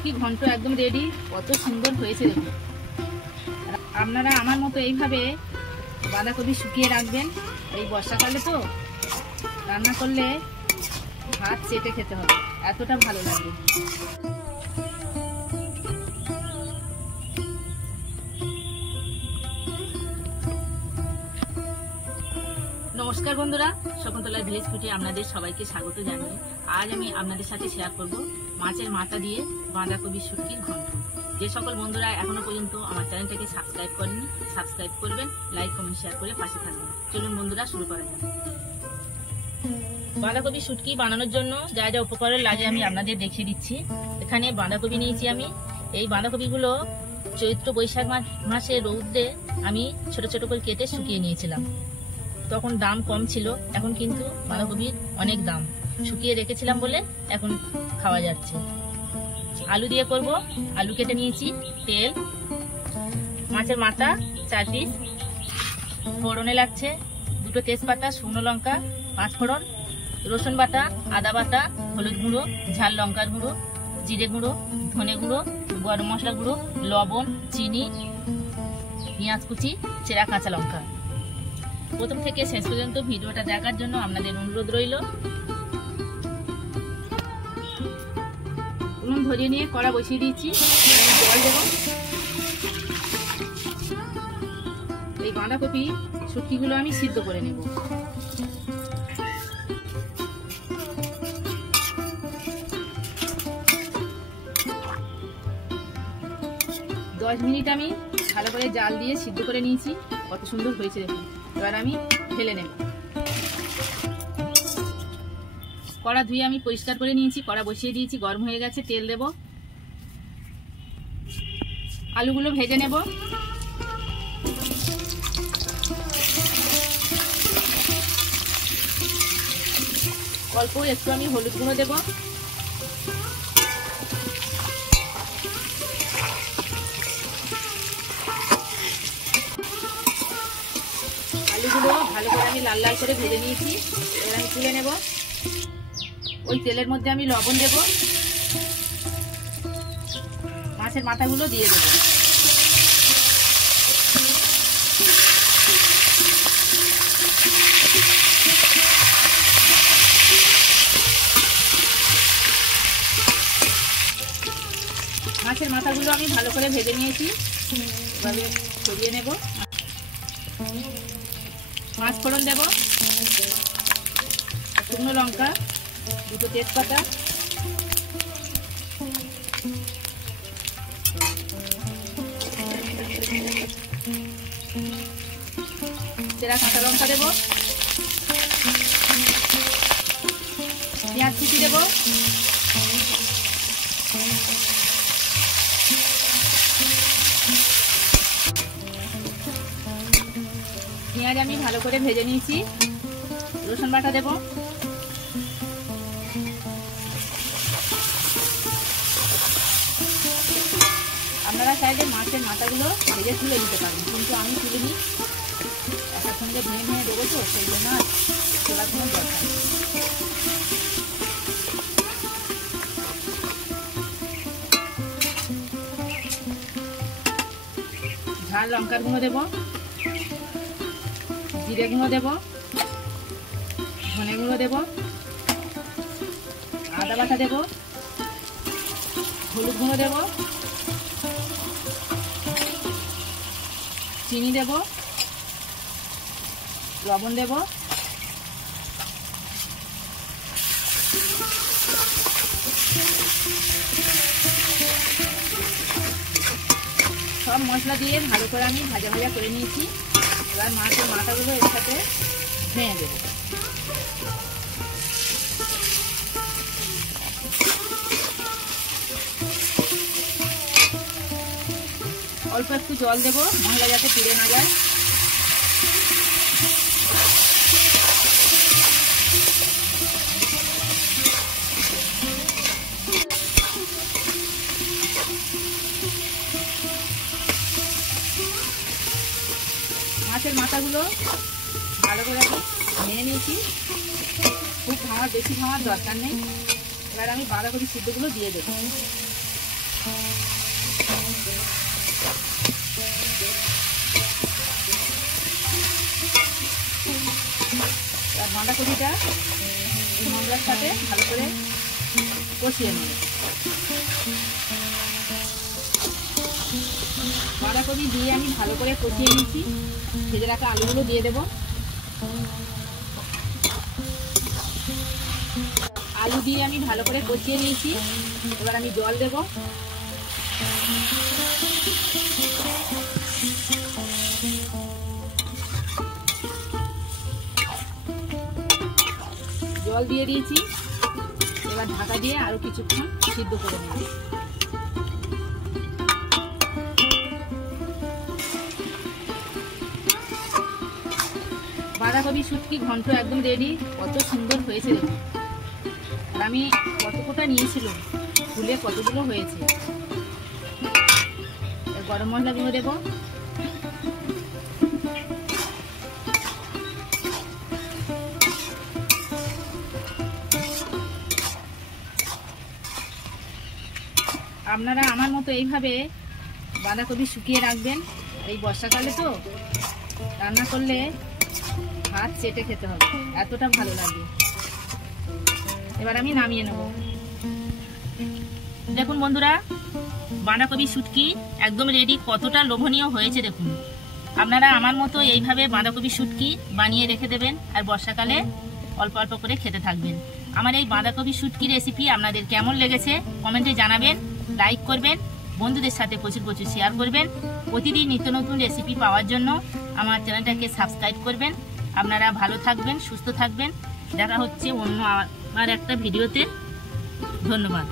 শুটকি ঘন্ট একদম রেডি। কত সুন্দর হয়েছে দেখুন। আপনারা আমার মতো এইভাবে বাঁধাকপি শুকিয়ে রাখবেন। এই বর্ষাকালে তো রান্না করলে ভাত চেটে খেতে হবে, এতটা ভালো লাগবে। নমস্কার বন্ধুরা, শকুন্তলা ভিলেজ ফুডে আপনাদের সবাইকে স্বাগত জানাই। আজ আমি আপনাদের সাথে শেয়ার করব মাছের মাথা দিয়ে বাঁধাকপি শুটকির ঘন্ট। যে সকল বন্ধুরা এখনো পর্যন্ত আমার চ্যানেলটাকে সাবস্ক্রাইব করেননি, সাবস্ক্রাইব করবেন, লাইক কমেন্ট শেয়ার করে পাশে থাকবেন। চলুন বন্ধুরা শুরু করা যাক। বাঁধাকপি শুটকি বানানোর জন্য যা যা উপকরণ লাগে আমি আপনাদের দেখিয়ে দিচ্ছি। এখানে বাঁধাকপি নিয়েছি আমি। এই বাঁধাকপিগুলো চৈত্র বৈশাখ মাসে রৌদ্রে আমি ছোট ছোট করে কেটে শুকিয়ে নিয়েছিলাম। তখন দাম কম ছিল, এখন কিন্তু বাঁধাকপির অনেক দাম। শুকিয়ে রেখেছিলাম বলে এখন খাওয়া যাচ্ছে। আলু দিয়ে করব, আলু কেটে নিয়েছি, তেল, মাছের মাথা 4 পিস, ফোড়নে লাগছে 2 তেজপাতা, শুকনো লঙ্কা, 5 ফোড়ন, রসুন বাটা, আদা বাটা, হলুদ গুঁড়ো, ঝাল লঙ্কার গুঁড়ো, জিরে গুঁড়ো, ধনে গুঁড়ো, গরম মশলা গুঁড়ো, লবণ, চিনি, পেঁয়াজ কুচি, চেরা কাঁচা লঙ্কা। প্রথম থেকে শেষ পর্যন্ত ভিডিওটা দেখার জন্য আপনাদের অনুরোধ রইল। উনুন ধরিয়ে নিয়ে কড়া বসিয়ে দিয়েছি, জল দেব। এই বাঁধাকপি শুটকিগুলো আমি সিদ্ধ করে নেব। 10 মিনিট আমি ভালো করে জাল দিয়ে সিদ্ধ করে নিয়েছি। কত সুন্দর হয়েছে দেখুন। এবার আমি ঢেলে নেব। কড়া ধুয়ে আমি পরিষ্কার করে নিয়েছি, কড়া বসিয়ে দিয়েছি, গরম হয়ে গেছে, তেল দেব। আলুগুলো ভেজে নেব। অল্প একটু আমি হলুদ গুঁড়ো দেব। আলুগুলো ভালো করে আমি লাল লাল করে ভেজে নিয়েছি। এবার আমি তুলে নেব। ওই তেলের মধ্যে আমি লবণ দেব, মাছের মাথাগুলো দিয়ে দেব। মাছের মাথাগুলো আমি ভালো করে ভেজে নিয়েছি, এভাবে সরিয়ে নেব। পাঁচ ফোড়ন দেব, শুকনো লঙ্কা, 2 তেজপাতা, চেরা কাঁচা লঙ্কা দেব, পেঁয়াজ কুচি দেব, পেঁয়াজ আমি ভালো করে ভেজে নিয়েছি। রসুন বাটা দেব, আপনারা চাইলে মাছের মাথাগুলো ভেজে তুলে দিতে পারেন, কিন্তু আমি তুলে নিই। একার সঙ্গে ভেঙে ভেঙে দেবো তো, সেই জন্য আর তোলার কোনো দরকার নেই। ঝাল লঙ্কার গুঁড়ো দেব, জিরে গুঁড়ো দেব, ধনে গুঁড়ো দেব, আদা বাটা দেব, হলুদ গুঁড়ো দেব, চিনি দেব, লবণ দেব, সব মশলা দিয়ে ভালো করে আমি ভাজা ভাজা করে নিয়েছি। এবার মাছের মাথাগুলো এর সাথে ভেঙে দেব। অল্প একটু জল দেব, মশলা যাতে পুড়ে না যায়। মাছের মাথাগুলো ভালো করে আমি ভেঙে নিয়েছি। খুব বেশি ভাঙার দরকার নেই। এবার আমি বাঁধাকপি সিদ্ধগুলো দিয়ে দেবো। বাঁধাকপিটা এই মশলার সাথে ভালো করে কষিয়ে নেব। বাঁধাকপি দিয়ে আমি ভালো করে কষিয়ে নিয়েছি। ভেজে রাখা আলুগুলো দিয়ে দেব। আলু দিয়ে আমি ভালো করে কষিয়ে নিয়েছি। এবার আমি জল দেব। জল দিয়ে দিয়েছি। এবার ঢাকা দিয়ে আরো কিছুক্ষণ সিদ্ধ করে নেব। বাঁধাকপি শুটকি ঘন্ট একদম রেডি। কত সুন্দর হয়েছে দেখুন। আর আমি কতটা নিয়েছিলাম, ফুলে কতগুলো হয়েছে। গরম মশলা গুঁড়ো দেবো। আপনারা আমার মতো এইভাবে বাঁধাকপি শুকিয়ে রাখবেন। এই বর্ষাকালে তো রান্না করলে হাত চেটে খেতে হবে, এতটা ভালো লাগে। এবার আমি নামিয়ে নেব। দেখুন বন্ধুরা, বাঁধাকপি শুটকি একদম রেডি। কতটা লোভনীয় হয়েছে দেখুন। আপনারা আমার মতো এইভাবে বাঁধাকপি শুটকি বানিয়ে রেখে দেবেন আর বর্ষাকালে অল্প অল্প করে খেতে থাকবেন। আমার এই বাঁধাকপি শুটকি রেসিপি আপনাদের কেমন লেগেছে কমেন্টে জানাবেন। লাইক করবেন, বন্ধুদের সাথে প্রচুর প্রচুর শেয়ার করবেন। প্রতিদিন নিত্য নতুন রেসিপি পাওয়ার জন্য আমার চ্যানেলটাকে সাবস্ক্রাইব করবেন। আপনারা ভালো থাকবেন, সুস্থ থাকবেন। দেখা হচ্ছে অন্য আর একটা ভিডিওতে। ধন্যবাদ।